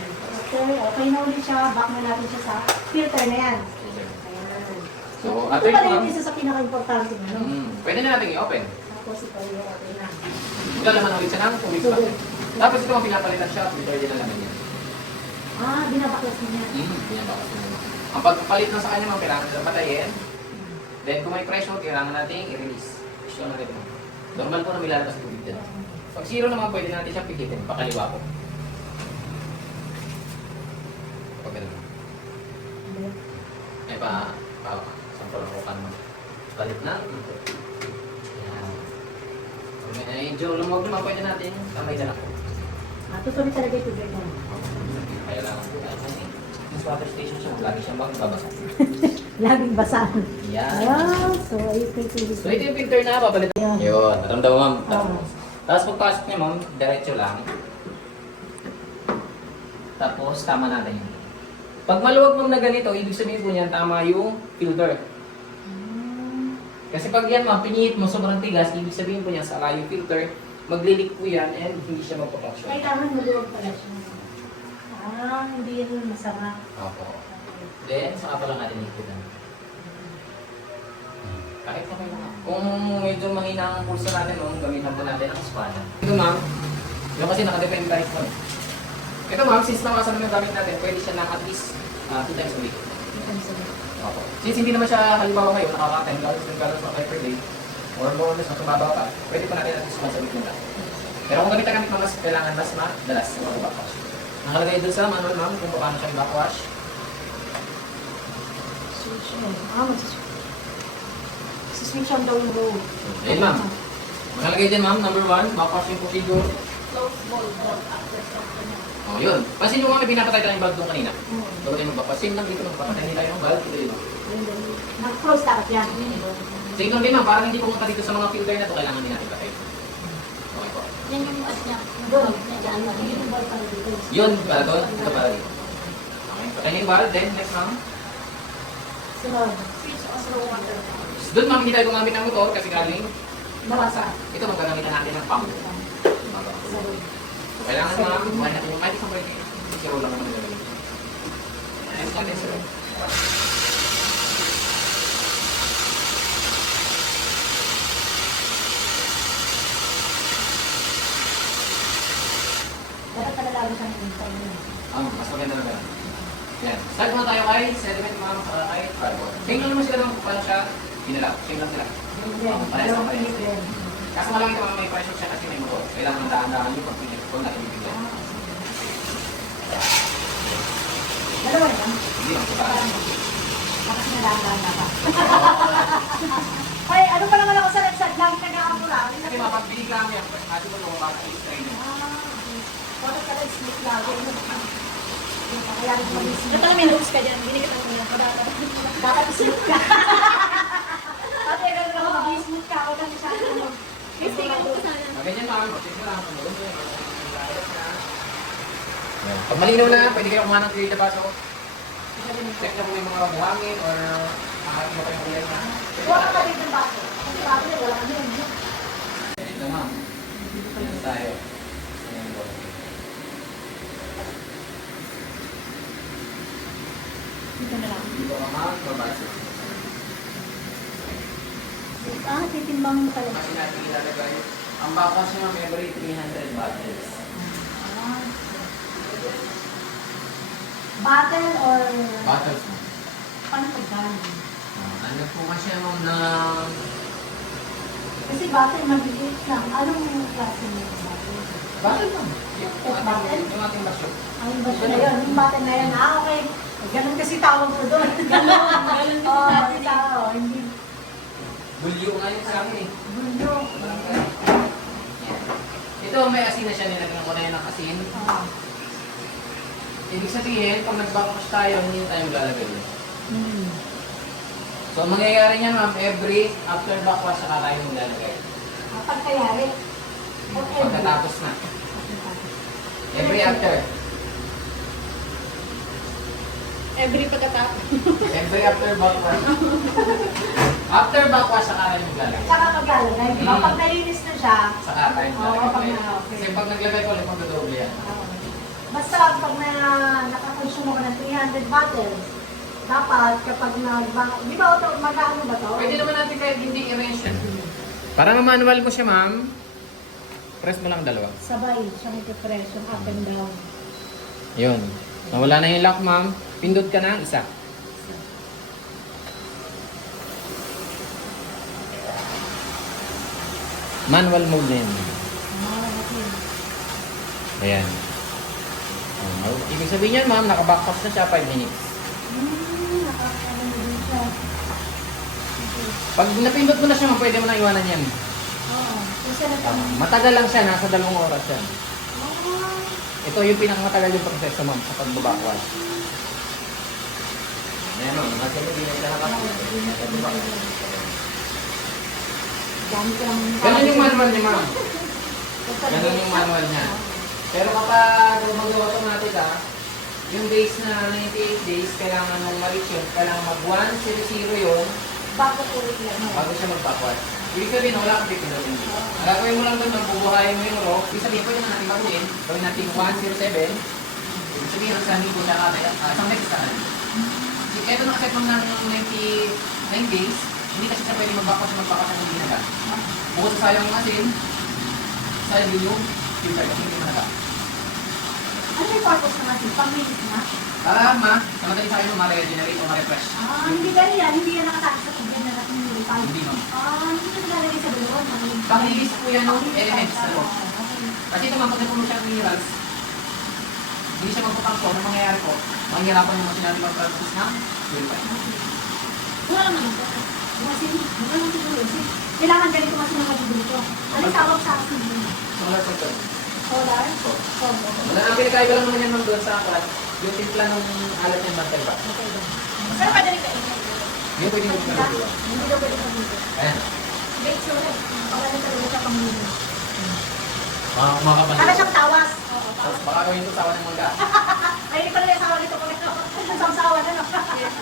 Okay na ulit siya. Back na natin siya sa filter na yan. So, Ito after pala ma'am, yung isa sa pinaka-importante ano? pwede na natin i-open. Tapos ito yung okay na. Ito naman ulit siya ng tubig pa. Tapos ito ang pinapalitan siya, filter din na naman yan. Binabaklas niya. Pinapalitan niya. Ang pagpalit na sa kanya, ma'am, kailangan nila patayin. Then kung may pressure, kailangan natin i-release. Pressure na rin. Normal po na may lalabas sa tubig dyan. Pag zero naman, pwede natin siya pikitin. Pakaliwa po. Pag ganun. Ay sampol ako kan mo. Palit na. Yan. Kung medyo lumawag naman, pwede natin kamay na lang po. Tutuloy talaga yung tubig mo. Kaya lang po tayo. Yung water station siya, lagi siyang magbabasa. Laging basahan. Yan. So ayun yung tubig. So ito yung filter na, papalit. Yan. Yun, naramdaman ma'am. Oo. Tapos pagpasok niya ma'am, diretso lang. Tapos tama natin yun. Pag maluwag ma'am na ganito, ibig sabihin po niyan, tama yung filter. Kasi pag yan ma'am, pinihit mo sobrang tigas, ibig sabihin po niyan, sala yung filter, maglilik po yan and hindi siya magpapaksyon. Kailangan maluwag pala siya. Hindi yan masama. Opo. Then, saka pa lang natin ikitan. Kahit na kayo ma'am. Kung medyo mahina ang pulso natin, ma'am, gamitan po natin ang espada. Ito ma'am, yun kasi nakadepende tayo sa ma'am. Ito ma'am, since nawasan naman yung gamit natin, pwede siya na at least 2 times a week. Opo. Since hindi naman siya halimbawa kayo, nakaka-10 gallons pa per day, or more or less, mas mababaw pa, pwede po natin at least once a week na. Pero kung gamit na gamit ma'am, mas kailangan mas madalas sa backwash. Nakalagay doon sa manual ma'am kung paano siya i-backwash. Switch mo. Switch on down low. Ayun ma'am. Nakalagay din ma'am, number 1, backwashing procedure. Close bolt after something. Oh, yun. Pansin nyo ma'am, may pinapatay tayo yung valve doon kanina. Bago tayo mag-backwash. Same lang dito, magpapatay din tayo ng valve. Ito yun. Nag-close dapat yan. Same lang din ma'am, parang hindi pumunta dito sa mga filter na ito, kailangan din natin patay. Okay po. Yan yung as niya. Doon. Yan yung bolt para dito. Yun, para doon, ito para dito. Okay, patay na yung valve. Then, next ma'am. Sunod. Switch on slow water. Doon ma'am, hindi tayo gumamit ng motor kasi galing. Nabasa. Ito, magagamitan natin ng pump. So, kailangan ma'am, kumain natin yung mic sa break. Zero lang naman nila. Next natin, sir. Dapat pala lalo siyang intay. Mas maganda na ganun. Yan. Start muna tayo kay sediment ma'am sa kay cardboard. Same lang naman sila ng paano siya ginala. Same lang sila. Parehas lang parehas. Kaso malang ito may pressure siya kasi may motor. Kailangan ng daan-daan yung pag-pinit kung natin ibigyan. Dalawa yan. Hindi lang ito. Bakit nalalaan na ba? Ay, ano pa naman ako sa website? Lagi nag-aamura. Kasi mapagbilig lang yan. Kasi mo nung baka i-strain mo. Bakit ka nag-sleep lagi? Kaya rin mag-sleep. Dapat may notes ka dyan. Binigyan mo yan. Dapat sleep ka. Pati ganun ako mag-sleep ka. Ako lang siya. Tingnan ko sana. Ganyan ma'am. Kasi lang. Pag malinaw na, pwede kayo kumahan ng create na baso. Check na po yung mga buhangin or makakit mo kayong kulay na. Huwag ka kapit ng baso. Kasi baso niya, wala kami yun. Ito ma'am. Ayan tayo. Ayan po. Dito na lang. dito ka magbabasa. Titimbang mo pala. Kasi natin ilalagay. Ang bakas niya ma'am, every 300 bottles. Bottle or... Bottles mo. Paano pagkano? Ano po nga siya ma'am na... Kasi bottle maliit lang. Anong klase mo yung bottle? Bottle ma'am. Bottle? Yung ating basyo. Ay, yung basyo na yun. Yung bottle na yun. Okay. Ganun kasi tawag ko doon. Ganun din Oo, natin. tao. Hindi. Bulyo nga yung sa akin eh. Bulyo. Ito may asin na siya, nilagyan ko na yun ng asin. Ibig sabihin, pag nag-backwash tayo, hindi tayo maglalagay yun. So, ang mangyayari niyan ma'am, every after backwash, saka tayo maglalagay. Pagkayari. Okay. Pagkatapos na. Every after. Every pagkatapos. Every after backwash. After backwash, saka tayo maglalagay. Saka maglalagay. Diba? Pag nalinis na siya, Saka tayo Oo, pag maglalagay. na- okay. Kasi pag naglagay ko ulit, magdodoble yan. basta pag nakakonsumo ka ng 300 bottles, dapat kapag di ba ito, magkano ba to? Pwede naman natin kahit hindi i-range yan. Para ma-manual mo siya ma'am, press mo lang dalawa. Sabay, siya nagpipress, yung up and down. Yun. Nawala na yung lock ma'am, pindot ka na ang isa. Manual mode na yun. Ayan. Ibig sabihin yan ma'am, naka-backpack na siya 5 minutes. Nakakano mo din siya. Pag napindot mo na siya, ma'am, pwede mo na iwanan yan. Oo. Kasi Matagal lang siya, nasa 2 oras yan. Ito yung pinakamatagal yung proseso ma'am sa pag-backwash. Ayan ma'am, hindi na sila Dami ko lang. Ganun yung manual niya ma'am. Ganun yung manual niya. Pero kapag magawa automatic yung days na 98 days, kailangan mong ma-reach yun. Kailangan mag-100 yun Bago ulit lang. bago siya mag-backwash. Ibig sabihin, wala kang pipindutin. Ang gagawin mo lang doon, magbubuhayin mo yung row. Ibig sabihin, pwede naman natin baguhin. Gawin natin 107. Ibig sabihin, ang sabi ko siya isang next time. Ito nakaset mo ng 99 days, hindi kasi siya pwede mag-backwash ng hindi naga. Bukod sa sayang ng asin, sayang din yung filter kasi hindi naga. Ano yung purpose ng asin? Pang-minute na? Tama, sa madali sa akin ma-regenerate o ma-refresh. Hindi ba yan? Hindi yan nakatapos sa tubig na natin nilipay. Hindi ma'am. Hindi ko nalalagay sa bulon. Pang-release po yan ng elements na loob. Kasi ito ma'am, pag napuno siya ng minerals, hindi siya magpapangkor. Ang mangyayari po, mangyayarapan yung machine natin mag-process ng purify. Wala naman ito. Wala naman siguro. Kailangan ganito kasi na magigilito. Ano yung tawag sa asin? Solar filter. Solar? Wala nang pinakaiba lang naman yan ma'am doon sa akin. Yung timpla ng alat niya bantay ba? Pero pwede rin kainin. Yung pwede yung pinakaiba. Hindi daw pwede pang-minute. Ayan. Wait, so wala na talaga siya pang-minute. Kumakapan. Para siyang tawas. Tapos baka gawin ito sawa ng mangga. Ay, hindi pala yung sawa nito ko. Ang sawa na no? Ayan.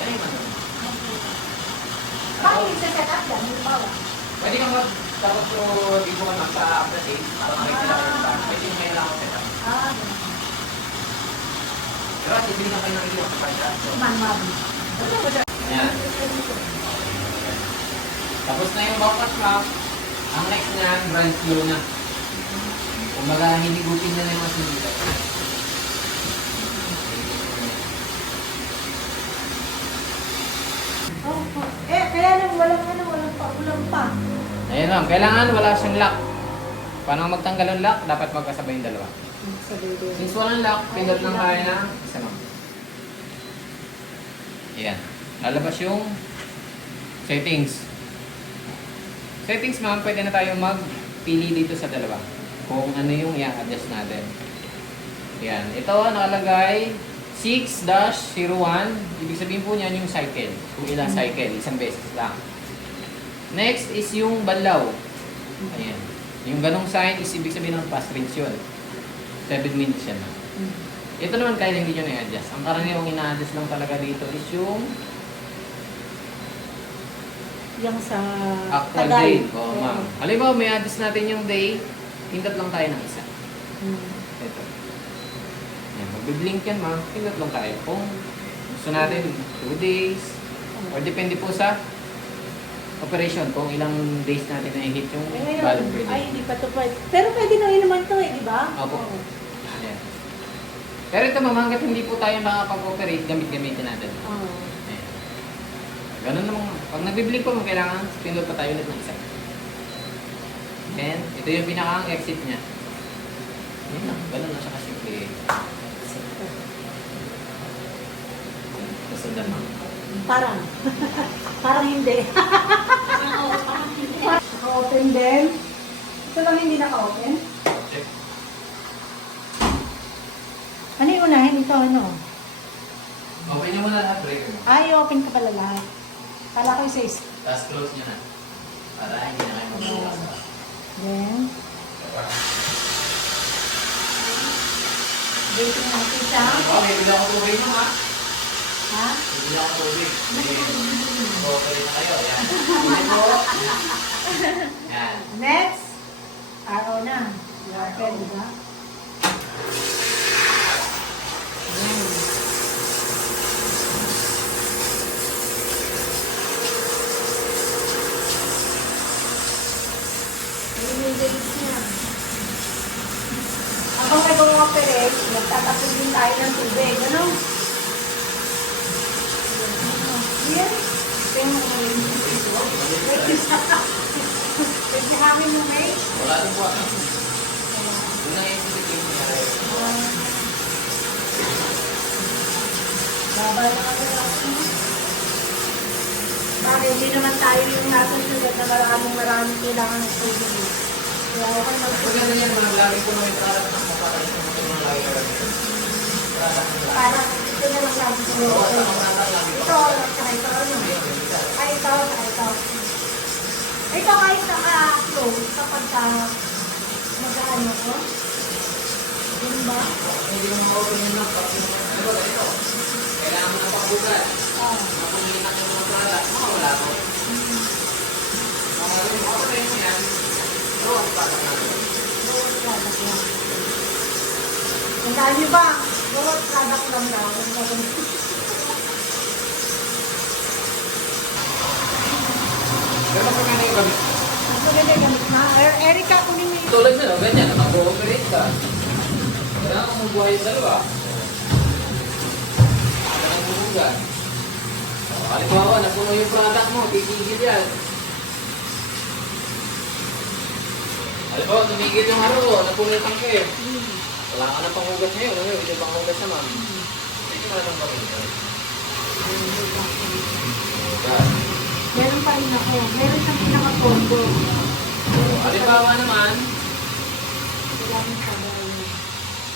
Yan yung ano. Bakit yung set up yan? Hindi ba? Pwede kang tapos dito ka lang sa after sales para makikita lang yung plan. Pwede yung kailangan ko set up. Pero at ibigyan kayo ng ilang sa pagka. Man. Ayan. Tapos na yung backwash map. Ang next niyan, brand new na. Kumbaga, hindi gutin na yung machine dito. Kaya lang walang pa. Ayan ma'am, kailangan wala siyang lock. Paano magtanggal ang lock? Dapat magkasabay yung dalawa. Since walang lock, pindot lang tayo na isa ma'am. Ayan. Lalabas yung settings. Settings ma'am, pwede na tayo magpili dito sa dalawa. Kung ano yung i-adjust natin. Ayan. Ito nakalagay 6-01. Ibig sabihin po niyan yung cycle. Kung ilang cycle, isang beses lang. Next is yung banlaw. Ayan. Yung ganong sign is ibig sabihin ng fast rinse yun. 7 minutes yan na. Ito naman kaya hindi nyo na-adjust. Ang karaniwang ina-adjust lang talaga dito is yung Yung sa actual day. Oo, ma'am. Halimbawa, may adjust natin yung day, pindot lang tayo ng isa. Ito. Yan, magbiblink yan ma'am. Pindot lang tayo. Kung gusto natin 2 days, or depende po sa operation kung ilang days natin na i-hit yung Eh, ngayon, valve per ay day. hindi pa to pwede. Pero pwede na rin naman to eh, di ba? Opo. Yan. Pero ito ma'am, hanggat hindi po tayo nakapag-operate, gamit-gamitin natin. Oo. Ayan. Ganun naman. Pag nagbiblink po, kailangan pindot pa tayo ulit ng isa. And ito yung pinaka-exit niya. Yan lang. Ganun lang siya kasimple. Kasundan mo. Parang. Parang hindi. Naka-open din. Ito lang hindi naka-open. Check. Ano yung unahin? Ito ano? Open niyo muna lahat, breaker mo. Ay, open ka pala lahat. Kala ko yung says. Tapos close niyo na. Para hindi na kayo magbukas. Then, waiting natin siya. Okay, bila ko tubig mo ha. Ha? Bila ko tubig. Operate na kayo. Yan. Hindi po. Yan. Next. Araw na. Open, di ba? Habang nag-operate, nagtatapon din tayo ng tubig. Ano? Yan. Tingnan mo yun. Pwede hangin mo, May? Wala nang buwan. Doon na yung titikin niya. Baba na kami lang. Bakit? Hindi naman tayo yung nasa sulat na maraming kailangan ng tubig. Kaya ako kan Pag ano yan, mga lagi po may product ng mapatay sa mga lagi ka rin. Parang ito na lang lagi ko. Ito, saka ito, ano? Ay, ito, saka ito. Ito kahit naka-close kapag mag-ano ko. Yun ba? Hindi mo ma-open yun lang. Ano ba ito? Kailangan mo na pagbukas. Mapulitin natin mga product. Wala ko. Mga open mo yan. Pero ang product natin. Ang dami ba? Bawat product lang daw. Pero mas maganda yung gamit. Mas maganda yung gamit na. Erica, kunin mo yung... Tulad na, ganyan. Mag-ooperate ka. Kailangan kong magbuhay yung dalawa. Kailangan mo hugan. Halimbawa, napuno yung product mo, titigil yan. Halimbawa, tumigil yung haro, napuno yung tangke. Wala ka na panghugas ngayon, ano yun? Hindi panghugas naman. Hindi ka na nang panghugas. Meron pa rin ako. Meron siyang pinaka-combo. Halimbawa naman, Kailangan sa bahay.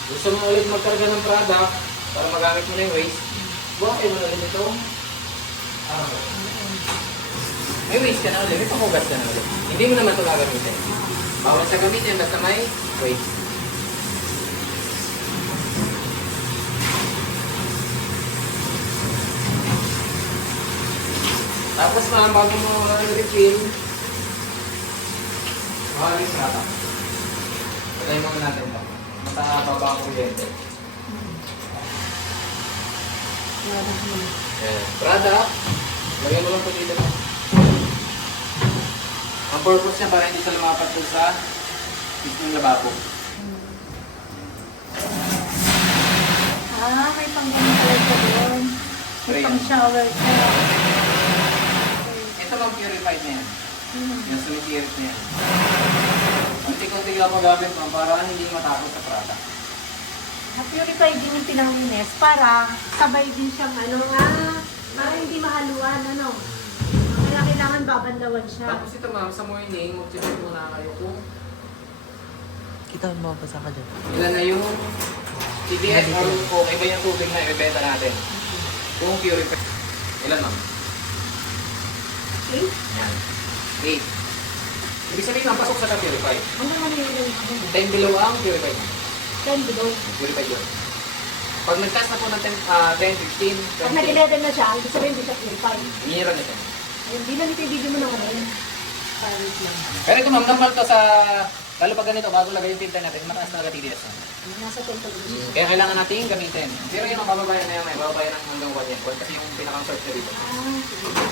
gusto mo ulit magkarga ng product para magamit mo na yung waste, buhay mo na ulit ito. May waste ka na ulit, may panghugas ka na ulit. Hindi mo naman ito gagamitin. Bawal sa gamitin basta may waste. Tapos na, bago mo refill, mahalis na ito. Patay mo natin ito. Matababa ang kuryente. Product, lagyan mo lang po dito. Ang purpose niya para hindi siya lumapat po sa mismong lababo. May pang-gamit talaga doon. May pang-shower ka. Ito lang purified na yan. Yung sumitirit na yan. Unti-kunti lang magamit mo para hindi matakot sa product. Na-purify din yung pinanginis para sabay din siyang para hindi mahaluan, ano. Kaya kailangan babandawan siya. Tapos ito ma'am, sa morning, mag-check muna kayo kung Kita mo mabasa ka dyan. ilan na yung TBS or kung iba yung tubig na ibebenta natin. Kung purified. Ilan ma'am? Okay? Yan. 8. Ibig sabihin ma'am, pasok sa purified. Hanggang ano yung 10 below ang purified. 10 below. Purified yun. Pag nag-test na po ng 10, 15, Pag 20, nag-11 na siya, ibig sabihin hindi siya purify. hinira na siya. Ayun, di na nito yung video mo naman yun. Pero ito ma'am, normal to sa Lalo pag ganito, bago lagay yung filter natin, mataas talaga TDS na. Nasa 10 to Kaya kailangan natin gamitin. Pero yun ang bababayan na yun, may bababayan ng hanggang 1 yan. Kasi yung pinakang search na dito.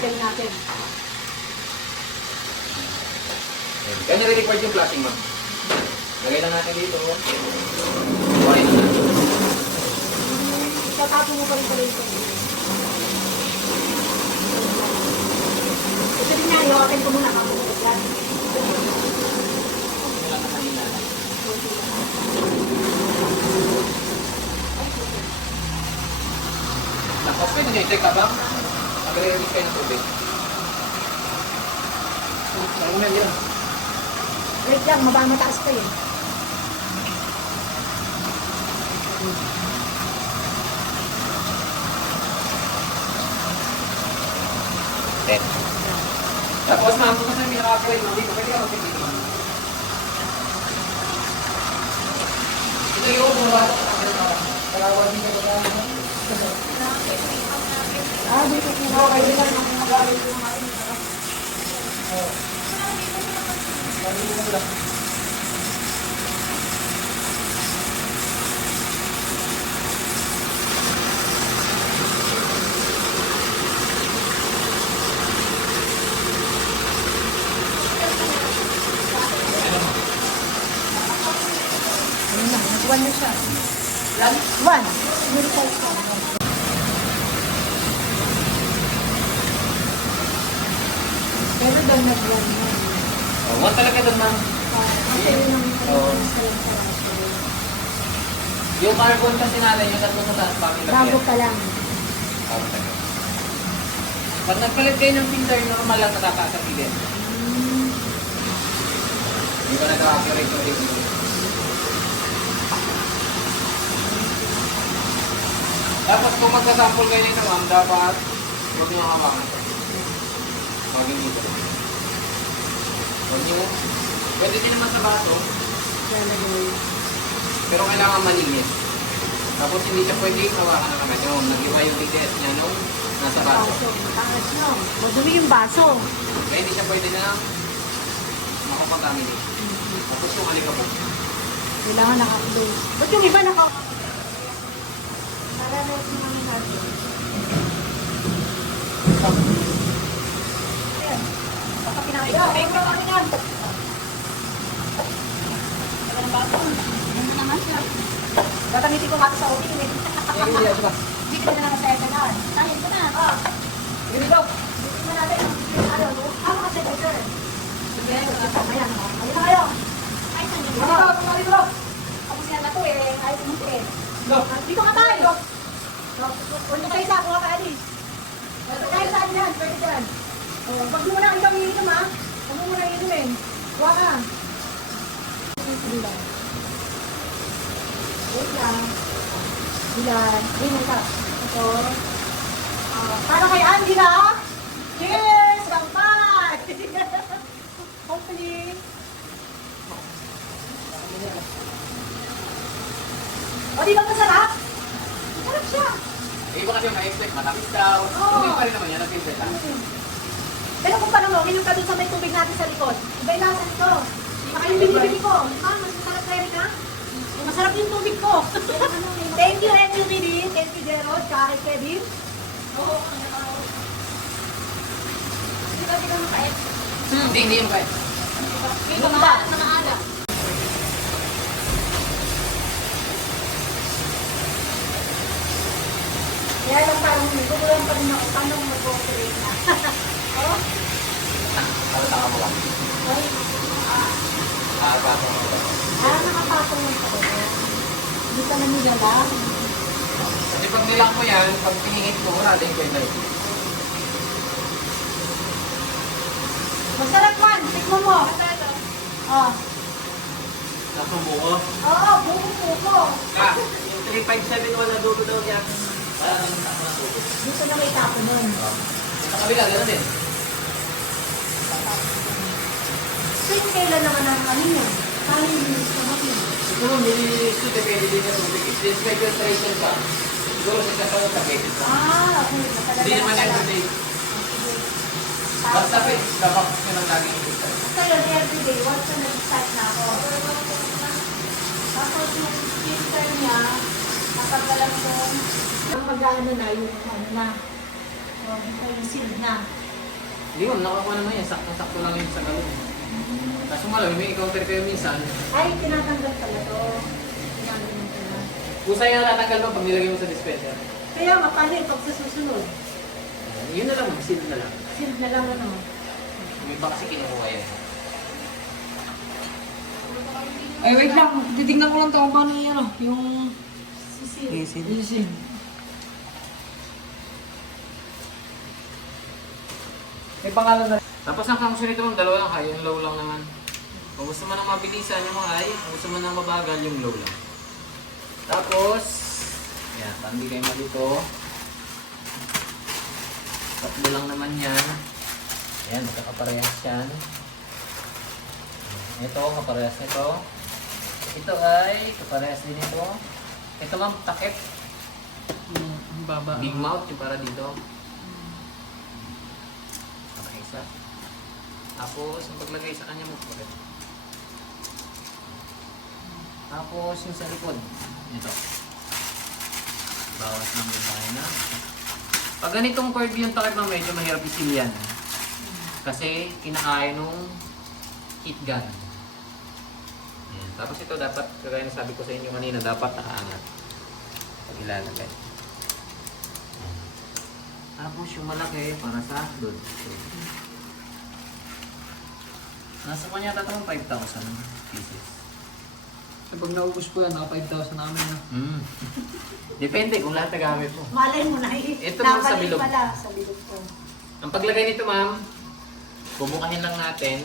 Tell natin. Kaya nire-record yung flashing, ma'am. Lagay lang natin dito. Okay na. Tatapo mo pa rin pala ito. Ito din nga, i-open ko muna ako. Yan. Wala na kanina. Nakos, pwede nyo i-check ka bang? Nagre-release kayo ng tubig. Parang umel yun. Wait lang, mataas pa yun. Ten. Tapos ma'am, kung saan pinaka-apply mo dito, pwede ka mag-check dito. Ito yung bumaba. Kalawag din ka ba? Dito po. Okay, dito lang ako mag-aaral ko. Ayun na, nag-1 na siya. 1. Miracle siya. Pero daw nag-1 na. One talaga doon ma'am. Kasi yun ang Oo. salang sarado. Yung carbon kasi natin, yung tatlo sa taas, bakit Bago pa lang. Pag nagpalit kayo ng filter, normal lang natataas ang TDS. Hindi ko nag-accurate yung reading. Tapos kung magsasample kayo nito ma'am, dapat huwag nyo hawakan. Maging dito. Huwag nyo. Pwede din naman sa baso, pero kailangan malinis. Tapos hindi siya pwede hawakan na naman. Yung nag-iwa yung TDS niya nung nasa baso. Baso, mataas no. Madumi yung baso. Kaya hindi siya pwede na makakontaminate. Tapos yung alikabok. Kailangan naka-close. Ba't yung iba naka... Para na yung mga natin. Ayan. Baka pinakita. Ay, pinakita. Ayan ang baso. Ayan na naman siya. Gatamitin ko mati sa otin eh. Hindi ka na lang sa FNR. Kain ko na. Here we go. Dito na natin. Ano? Mga secretary. Sige, ayan. Ayan na kayo. Ay, saan yun? Dito. Tapos yan na to eh. Ayaw tumutin. Dito ka tayo. Huwag kayo sa kuha ka, Adi. Kahit saan yan, pwede dyan. Huwag mo muna ikaw iinom ha. Huwag mo muna iinumin. Kuha ka. Wait lang. Bilan. Bilan ka. Ito. Para kay Andy na. Cheers! Kampay! Hopefully. O, di ba masarap? Masarap siya. Iba kasi yung na-expect, matamis daw. Oo. Hindi pa rin naman yan, nag-filter lang. Pero kung paano mo, uminom ka dun sa may tubig natin sa likod. Iba yung lasa nito. Saka yung binibili ko. Ma'am, mas masarap na rin ka? Masarap yung tubig ko. Thank you, NUBD. Thank you, Gerald. Kaya kay Kevin. Oo. Hindi ka sila mapait. Hindi yung kahit. Ito ba? Mga ala. Kaya lang parang nagkukulang pa rin ako. Paano mag-operate na? Oo. Para sa mo lang. Ay. Nakapasok mo lang. Nakapasok mo pa rin. Hindi ka nanigala. Kasi pag nilang ko yan, pag pinihit ko, wala din ko yun. Masarap man. Tikman mo. Oh. Nasubo ko. Oo, buko-buko. Ah, Yung 357 wala dugo daw niya. Wala nang nasubo. Dito na may tapo nun. sa kabila, gano'n din. So yung kailan naman ang ano yun? Paano yung nililinis? Siguro nililinis ko, depende din sa tubig. If there's filtration pa, siguro sa kasama sa basis pa. Okay. Nakalagay Hindi naman pala. everyday. Basta fit, dapat ko ng laging filter. Basta yun, everyday. Once na nag-start na ako. Pagkalan ko, ang mag-ano na, yung ano na, yung sealed na. Hindi ko, nakakuha naman yan. Sakto-sakto lang yun sa galon. Kaso malam, may encounter kayo minsan. Ay, tinatanggal pala to. Tinatanggal pala. Kusa yung natatanggal mo pag nilagay mo sa dispenser. Kaya nga, paano yung pag sa susunod? Yun na lang, mag-seal na lang. Sealed na lang ano. May iba kasi kinukuha yun. Ay, wait lang. Titignan ko lang ito kung paano yung ano, yung... Sisil. Isin. May pangalan na. Tapos ang function nito, dalawa lang high, yung low lang naman. Kung gusto mo ng mabilisan yung high, kung gusto mo ng mabagal yung low lang. Tapos, yan, pandi kayo mo dito. Tatlo lang naman yan. Ayan, magkakaparehas yan. Ito, kaparehas nito. Ito ay kaparehas din ito. Ito ma'am, takip. Ang baba. Big mouth, yung para dito. Okay, isa. Tapos, yung paglagay sa kanya mo, bakit? Tapos, yung sa likod. Ito. Bawas lang yung tayo na. Pag ganitong curve yung takip na medyo mahirap isilian. Kasi, kinakain nung heat gun. Ayan. Tapos ito dapat, kagaya na sabi ko sa inyo kanina, dapat nakaangat. Pag ilalagay. Tapos yung malaki para sa load. Nasa kanya tatawang 5,000 pieces. Kapag naubos po yan, naka 5,000 namin na. Depende kung lahat nagamit mo. Malay mo na Ito lang sa nabalik bilog. pala sa bilog ko. Ang paglagay nito ma'am, bubukahin lang natin.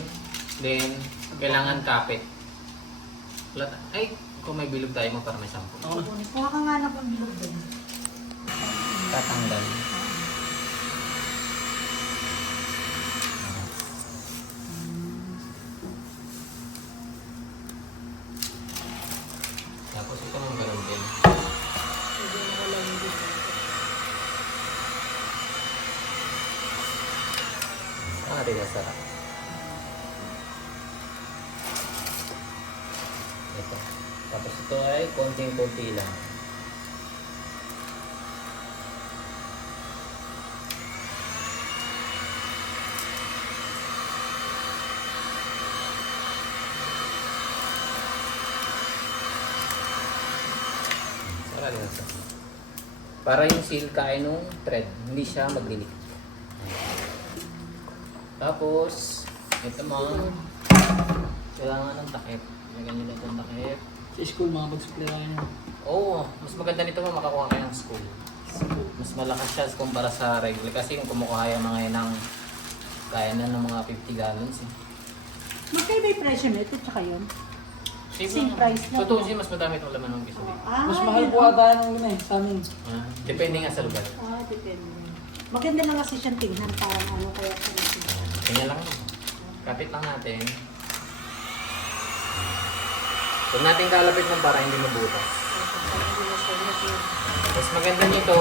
Then, kailangan kapit. Ay, kung may bilog tayo mo para may sample. Oo. Kuha ka nga na pang bilog doon. Tatanggal. Tapos ito ng ganun din. Ah, rin sarap. Ito. Tapos ito ay konting-konti lang. Sara rin sarap. Para yung seal kain nung thread, hindi siya maglilik. Tapos, ito mga kailangan ng takip. Lagyan nyo lang itong takip. Sa school, mga pag-supply nyo. Oo, mas maganda nito kung makakuha kayo ng school. Mas malakas siya kumpara sa regular. Kasi yung kumukuha yung mga yan ng kaya na ng mga 50 gallons eh. Magkaiba yung presyo nito tsaka yun? Same Same price lang. Totoo siya, mas madami itong laman ng piso. Mas mahal po ata ng yun eh, sa amin. Depende nga sa lugar. Depende. Maganda lang kasi siyang tingnan parang ano kaya sa Kanya lang. Kapit lang natin. Huwag natin kalapit ng para hindi mabutas. Mas maganda nito,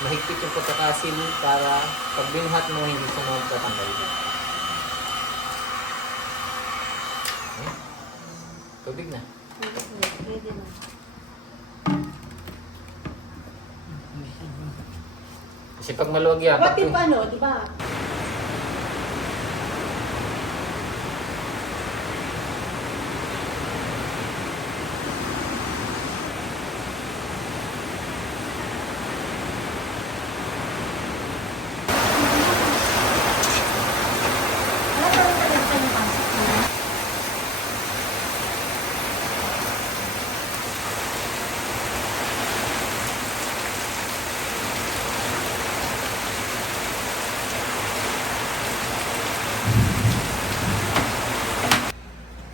mahigpit yung pagkakasil para pag binuhat mo, hindi siya magtatanggal. Okay. Tubig na. Pwede na. Kasi pag maluwag yan, What if ano, di ba? Wala pa rin pala sa yung concept.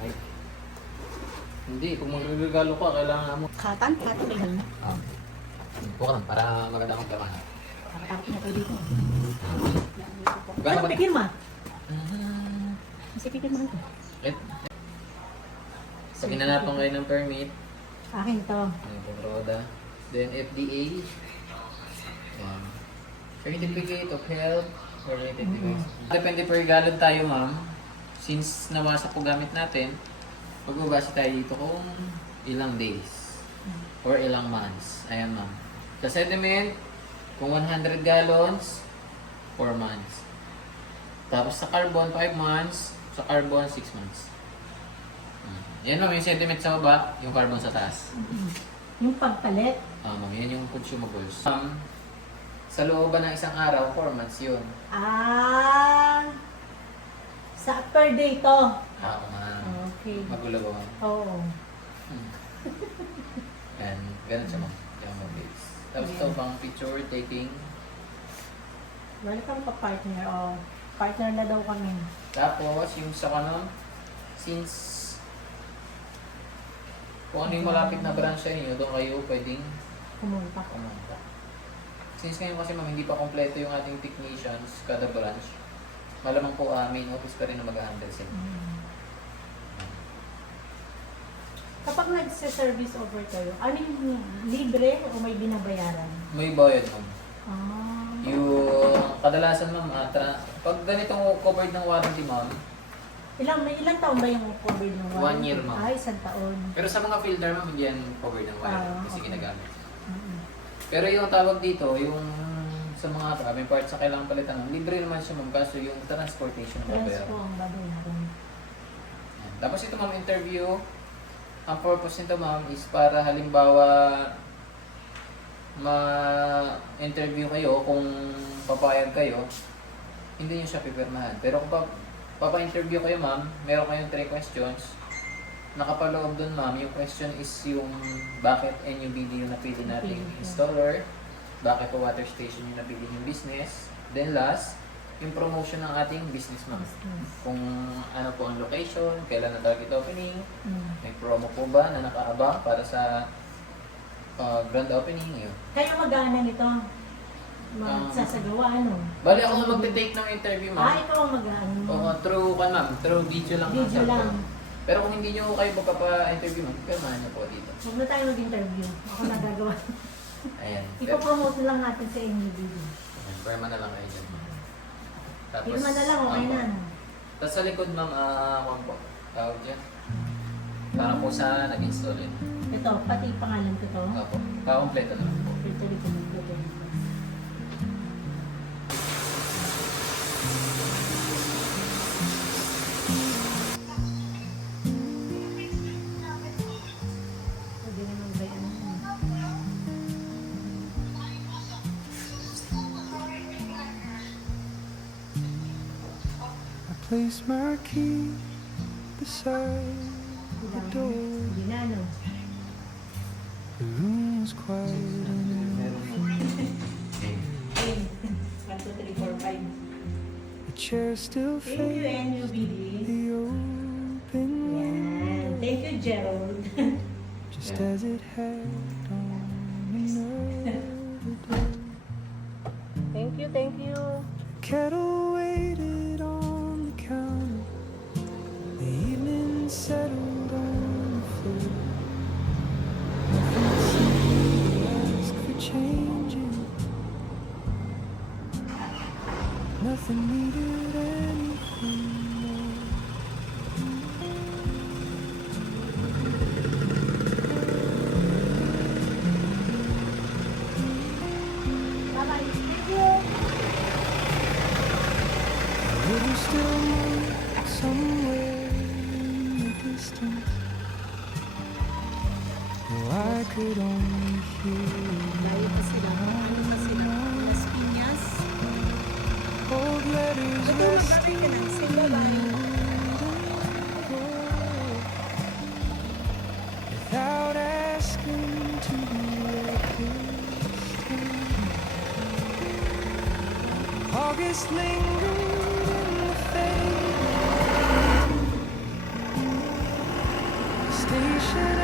Ay. Hindi, kung magregalo ka, kailangan mo. Katan lang. Buka lang, para maganda akong tama. Nakatakot na kayo dito. Gano'n Ano, ba? pikir mo? Kasi pikir mo ito. Sa ginanapan kayo ng permit, Akin to. yung roda, then FDA, yan. Certificate of Health, or related device. Depende per gallon tayo ma'am, since nawasak po gamit natin, magbabase tayo dito kung ilang days. or ilang months. Ayan ma'am. Sa sediment, kung 100 gallons, 4 months. Tapos sa carbon, 5 months. Sa carbon, 6 months. Yan ma'am, yung sediment sa baba, yung carbon sa taas. Yung pagpalit. Ma'am, yan yung consumables. Sa looban ng isang araw, 4 months yun. Sa per day to. Ako ma'am. Okay. Magulo ba ma'am? Oo. And ganun siya ma'am. Yung mga days. Tapos ito pang picture taking. Welcome ka partner. Oh, partner na daw kami. Tapos yung sa kanon, since kung ano yung malapit na branch sa inyo, doon kayo pwedeng Pumunta. pumunta. Since ngayon kasi ma'am, hindi pa kompleto yung ating technicians kada branch, malamang po main office pa rin na mag-handle sila. Kapag nagse-service over kayo, ano yung libre o may binabayaran? May bayad ma'am. Ah. Yung kadalasan ma'am, pag ganitong covered ng warranty ma'am, Ilang taon ba yung covered ng 1 year, ma'am. Isang taon. pero sa mga filter ma'am, hindi yan covered ng warranty kasi okay. ginagamit. Mm-mm. Pero yung tawag dito, yung sa mga may parts na kailangan palitan, libre naman siya ma'am, kaso yung transportation ng babayaran. Transpo ang babayaran. Tapos ito ma'am, interview. Ang purpose nito ma'am is para halimbawa ma-interview kayo kung papayag kayo, hindi nyo siya pipirmahan. Pero kung papa-interview kayo ma'am, meron kayong 3 questions. Nakapaloob dun ma'am, yung question is yung bakit NUBD yung napili nating installer, bakit po water station yung napili yung business, then last, yung promotion ng ating business ma'am. Kung ano po ang location, kailan na target opening, may promo po ba na nakaabang para sa grand opening yun. Kayo mag-aana nito? Magsasagawa, ano? Bali ako na magte-take ng interview ma'am. Ikaw ang mag-aano. Oo, through ma'am, through video lang. Video ang lang. cellphone. Pero kung hindi nyo kayo magpapa-interview ma'am, pirmahan nyo po dito. Huwag na tayo mag-interview. Ako nagagawa. Ayan. Ipopromote lang natin sa inyo video. Pirma na lang kayo dyan. Tapos, Firma na lang, okay na. Tapos sa likod ma'am, kung po, tawag dyan. Parang po sa nag-install eh. Ito, pati pangalan ko to. Opo, kakompleto naman po. Ito rin ko nagpapalito. Pwede naman ba yan? I place my key beside the door. Hindi na, no? The room was quiet and Okay. 1, 2, 3, 4, 5. the chair still Thank you, faced NUBD. the open Yan. window, Thank you, Gerald. just as it had on another day. Thank you. Kettle waited on the counter. The evening settled on the floor. Nothing seemed to ask for changing. Nothing needed anything more. Bye-bye. Thank you. A little still moved somewhere in the distance. Oh, I could only hear Layo pa sila. Ano pa sila? Las Piñas. old letters Ito, magbabay resting. ka na. Say bye-bye. Without asking to be left this time. August lingered in the fade. Station